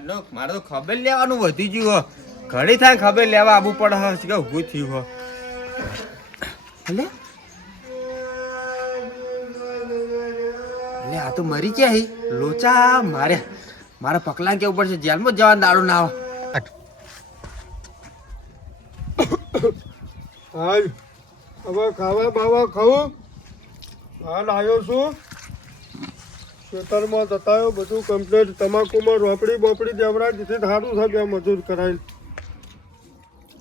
આજનો મારે તો ખબર લેવાનું વધી ગયું ઘણી થાય ખબર લેવા આવવું પડે હશે કે ઊભું થયું હો એટલે આ તો મરી ગયા હી લોચા મારા પકલા કેવું પડશે જેલમાં જવાનું દાડો ના આવે હવે ખાવા બાવા ખાવું હાલ આવ્યો છું ખેતરમાં જતાયો બધું કમ્પ્લીટ તમાકુમાં રોપડી બોપડી દેવરા દીધી સારું છે બે મજૂર કરાવીને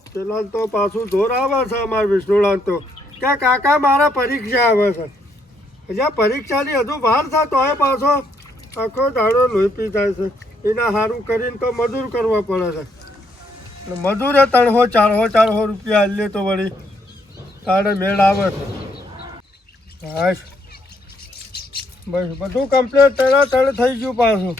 પેલા તો પાછું જોર આવે છે અમારા વિષ્ણુલાલ તો કે કાકા મારા પરીક્ષા આવે છે હજી પરીક્ષાની હજુ વાર છે તોય પાછો આખો દાડો લોહી પી જાય છે એના સારું કરીને તો મજૂર કરવા પડે છે મજૂરે 300-400 રૂપિયા લે તો વળી તારે મેળ આવે છે હાશ બસ બધું કમ્પ્લીટ તળ થઈ ગયું પાછું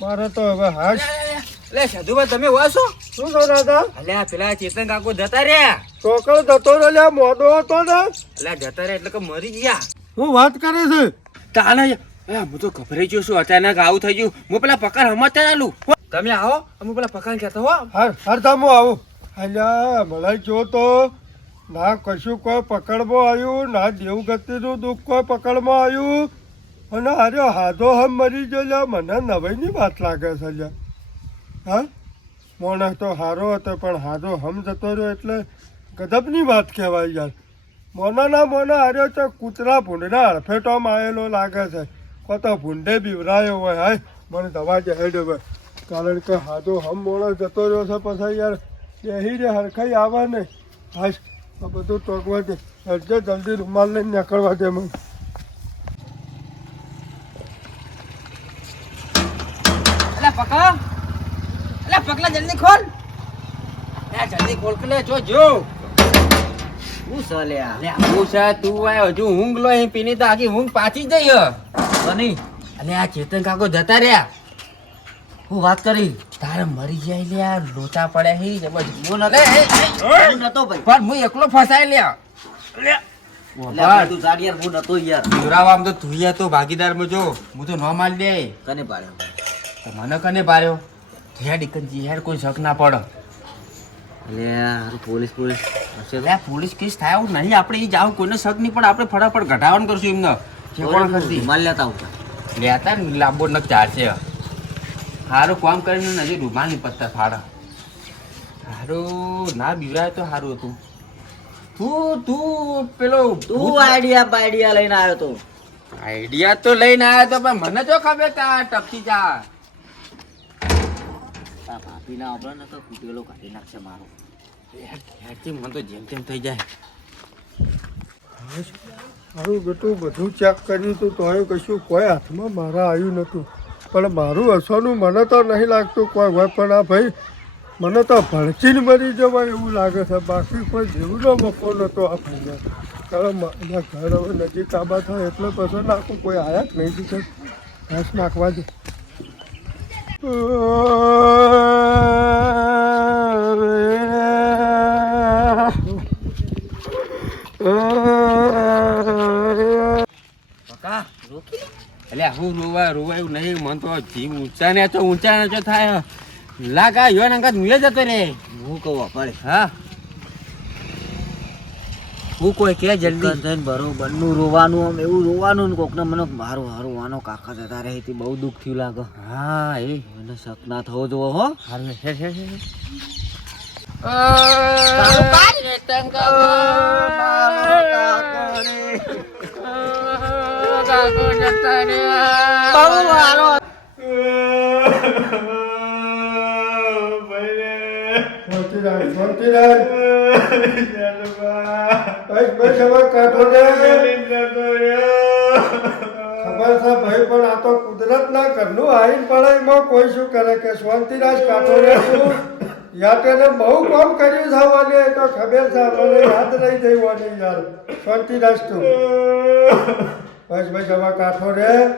મારે તો હવે હાશ એટલે સાધુભાઈ તમે વાસો શું છો દાદા અલ્યા પેલા ચેતન કાકો જતા રહ્યા ચોકડ જતો રહ્યા મોડો હતો ને અલ્યા જતા રહ્યા એટલે કે મરી ગયા હું વાત કરે છે તાને હું તો ગભરાઈ ગયો છું અચાનક આવું થઈ ગયું હું પેલા પકડ હમત ચાલુ તમે આવો અમે પેલા પકડ કહેતા હો હર તામો આવું અલ્યા ભલાઈ જો તો ના કશું કોઈ પકડમાં આવ્યું ના દેવગતિનું દુઃખ કોઈ પકડમાં આવ્યું અને અરે હાથો હમ મરી ગયો લ્યા મને નવાઈની વાત લાગે છે લ્યા હા મોણસ તો હારો હતો પણ હાથો હમ જતો રહ્યો એટલે ગજબની વાત કહેવાય યાર મોના હાર્યો તો કૂતરા ભૂંડના હડફેટોમાં આવેલો લાગે છે તો ભૂંડે બીવરાયો હોય હાય મને દવા જ હેડ હવે કારણ કે હાથો હમ મોણસ જતો રહ્યો છે પછી યાર બેહી રે હરખાઈ આવે ને હાશ આ બધું ટોકવા દે હજે જલ્દી રૂમાલ લઈને નીકળવા દે મને પકલા જલ્દી ખોલ જલ્દી ખોલ કે લે જો હું સલ્યા લે હું છે તું આય હજુ ઊંઘ લો અહીં પીની તો આખી ઊંઘ પાછી જઈ બની અલે આ ચેતન કાકો જતા રહ્યા હું વાત કરી તારે મરી જાય લ્યા લોચા પડ્યા હી જબર હું નતો ભાઈ પણ હું એકલો ફસાય લ્યા તું જાડિયાર હું નતો યાર યુરાવામ તો તું યા તો ભાગીદાર માં જો હું તો ન માલ દે કને પાડ્યો મને કને પાડ્યો હેડ ઇકનજી હેડ કોઈ શક ના પડે અલે પોલીસ પોલીસ કેસ થાય એવું નહીં આપણે એ જાવ કોઈને શક નહીં પણ આપણે ફટાફટ ઘટાવાનું કરશું એમને જે કોણ કરતી માલ લેતા ને લાંબો નક ચાલશે સારું કામ કરીને હજી રૂમાની પત્તા ફાડા સારું ના બીવરાય તો સારું હતું તું પેલો તું આઈડિયા લઈને આવ્યો તો આઈડિયા તો લઈને આવ્યો તો પણ મને તો ખબર તા ટપકી જા ભાભીના આપણા ને તો કૂટેલો કાઢી નાખશે મારો મને તો જેમ તેમ થઈ જાય મારું બેટું બધું ચેક કર્યું હતું તોય કશું કોઈ હાથમાં મારા આવ્યું નહોતું પણ મારું હસવાનું મને તો નહીં લાગતું કોઈ હોય પણ આ ભાઈ મને તો ભડકીને મરી જવાય એવું લાગે છે બાકી કોઈ જીવનો મોકો નહોતો આ ભાઈને કારણ એના ઘર હવે નજીક આબા થાય એટલે પછી નાખું કોઈ આયા જ નહીં દીધે ઘાસ નાખવા દે હું રોવાયું નહીં મન તો જીવ ઊંચા ને થાય લાગા યોન અંગત મુએ જતો રે હું કહું પડે હા હું કોઈ કે જલ્દી થઈને બરોબર નું રોવાનું આમ એવું રોવાનું ને કોકને મને મારું વાનો કાકા જતા રહે તે બહુ દુઃખ થયું લાગે હા એ મને શક ના થવો જોવો હો હાલ હે ભાઈ પણ આ તો કુદરત ના ઘરનું આઈન પડાઈમાં કોઈ શું કરે કે શાંતિરાજ કાઠોડે યાર તેને બહુ કામ કર્યું છે તો ખબર છે મને યાદ રહી જઈ યાર શાંતિરાજ તું બસ ભાઈ જવા કાઠો રે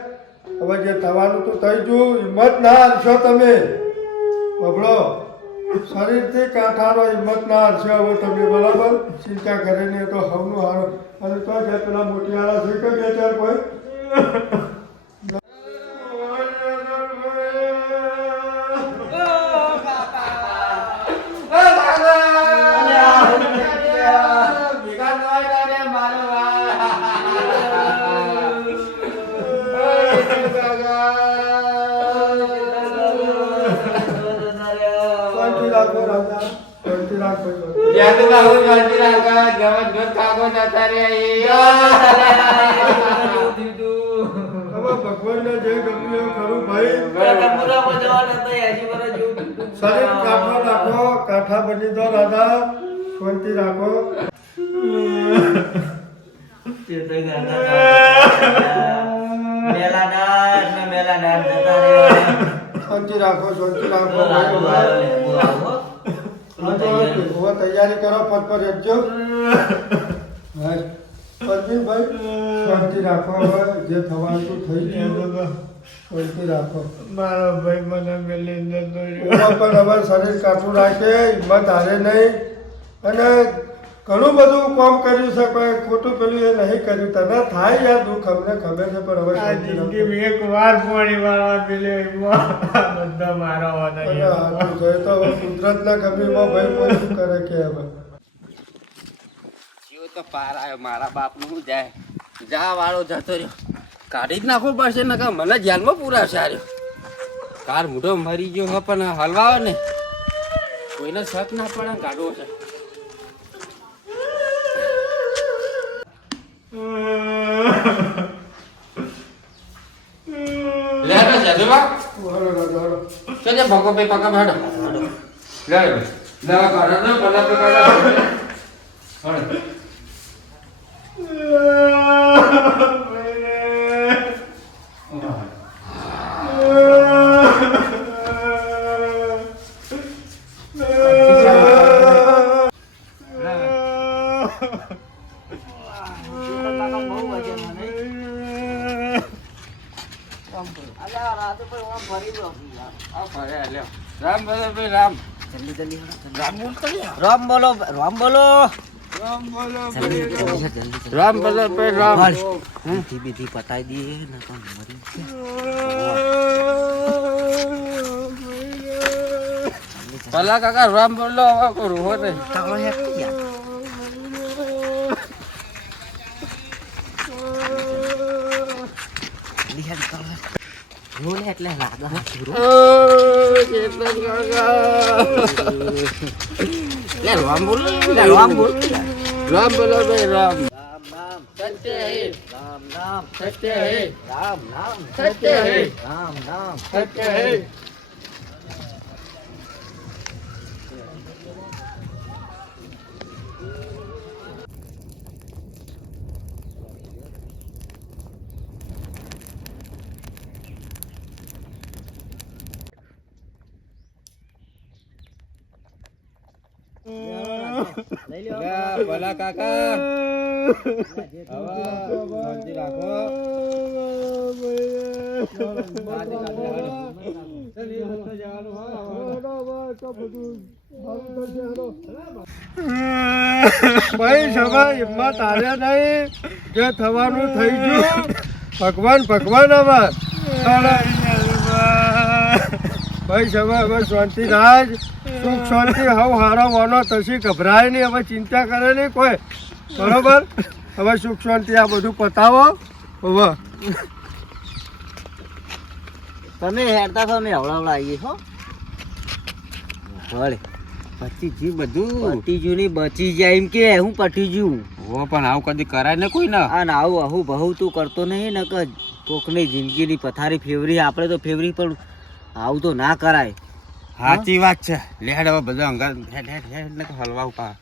હવે જે થવાનું તો થઈ ગયું હિંમત ના હાલશો તમે બબડો શરીરથી કાંઠાનો હિંમત ના હાલશો હવે તમે બરાબર ચિંતા કરે નહીં તો હવનું હારો અને તો જે પેલા મોટી હારા છે કે બે ચાર કોઈ ત્યાં તો બાબુ શાંતિ રાખો ગમત ઘર કાકો જતા રે હવે ભગવાનને જે ગમ્યું એવું ખરું ભાઈ. શરીર કાઠો રાખો, કાઠા બની દો દાદા, શાંતિ રાખો. શાંતિ રાખો, શાંતિ રાખો. હવે તૈયારી કરો, પદ પર રહેજો. અરવિંદભાઈ શાંતિ રાખો. હવે જે થવાનું થઈ ગયું, શાંતિ રાખો. મારો ભાઈ મને મેલી નતો પણ હવે શરીર કાઠું રાખે, હિંમત હારે નહીં. અને ઘણું બધું કામ કર્યું છે, પણ ખોટું પેલું એ નહીં કર્યું. તને થાય યાર દુઃખ, અમને ખબર છે, પણ હવે આ શાંતિ રાખો. જિંદગી એક વાર પાણી વાળવા પેલે બધા મારા અને હાથું જોઈએ તો હવે કુદરતના ગમીમાં ભાઈ કોઈ શું કરે કે હવે. જીવ તો પાર આવ્યો મારા બાપનું શું જાય જા વાળો જતો રહ્યો કાઢી જ નાખવો પડશે ને કા મને ધ્યાનમાં પૂરાશે આર્યો કાર મૂઢો મરી ગયો હો પણ હલવાવે ને કોઈને શક ના પડે કાઢવો છે લે તો જજુબા હાલો, હાલો, હાલો. કે જે ભગો પે પકા બેઠો લે લે કાઢો ને પલા પે કાઢો હળ રામ બોલો ભાઈ રામ જલ્દી જલ્દી રામ બોલતો રામ બોલો રામ બોલો રામ બોલો રામ બોલો ભાઈ રામ બીધી બીધી પતાઈ દઈએ ને તો મરી ભલા કાકા રામ બોલો હવે કરું હો ને ચાલો હેક યાર લિહાડ ચાલો રોલે એટલે લાગે લે રામ બોલો રામ બોલ રામ બોલો ભાઈ રામ રામ નામ સત્ય હે રામ નામ સત્ય હે રામ નામ સત્ય હે રામ નામ સત્ય હે લઈ લ્યો લે ભલા કાકા હવે શાંતિ રાખો ભાઈ સભા હિંમત હારે નહીં. જે થવાનું થઈ ગયું. ભગવાન ભગવાન હવે ભાઈ સભા હવે શાંતિ રાજ સુખ શાંતિ હવ હારો વાનો તસી ગભરાય નહીં. હવે ચિંતા કરે નહીં કોઈ, બરોબર. હવે સુખ શાંતિ આ બધું પતાવો. હવે તમે હેડતા છો અમે હવળા આવીએ છો ભલે પછી જી બધું પટીજુ ની બચી જાય એમ કે હું પટીજુ હો પણ આવું કદી કરાય ને કોઈ ના આ આવું આવું બહુ તું કરતો નહીં ને કે કોકની જિંદગીની પથારી ફેવરી આપણે તો ફેવરી પણ આવું તો ના કરાય સાચી વાત છે લેડ હવે બધો અંગાર હેડ હેડ હેડ ને હલવા ઉપા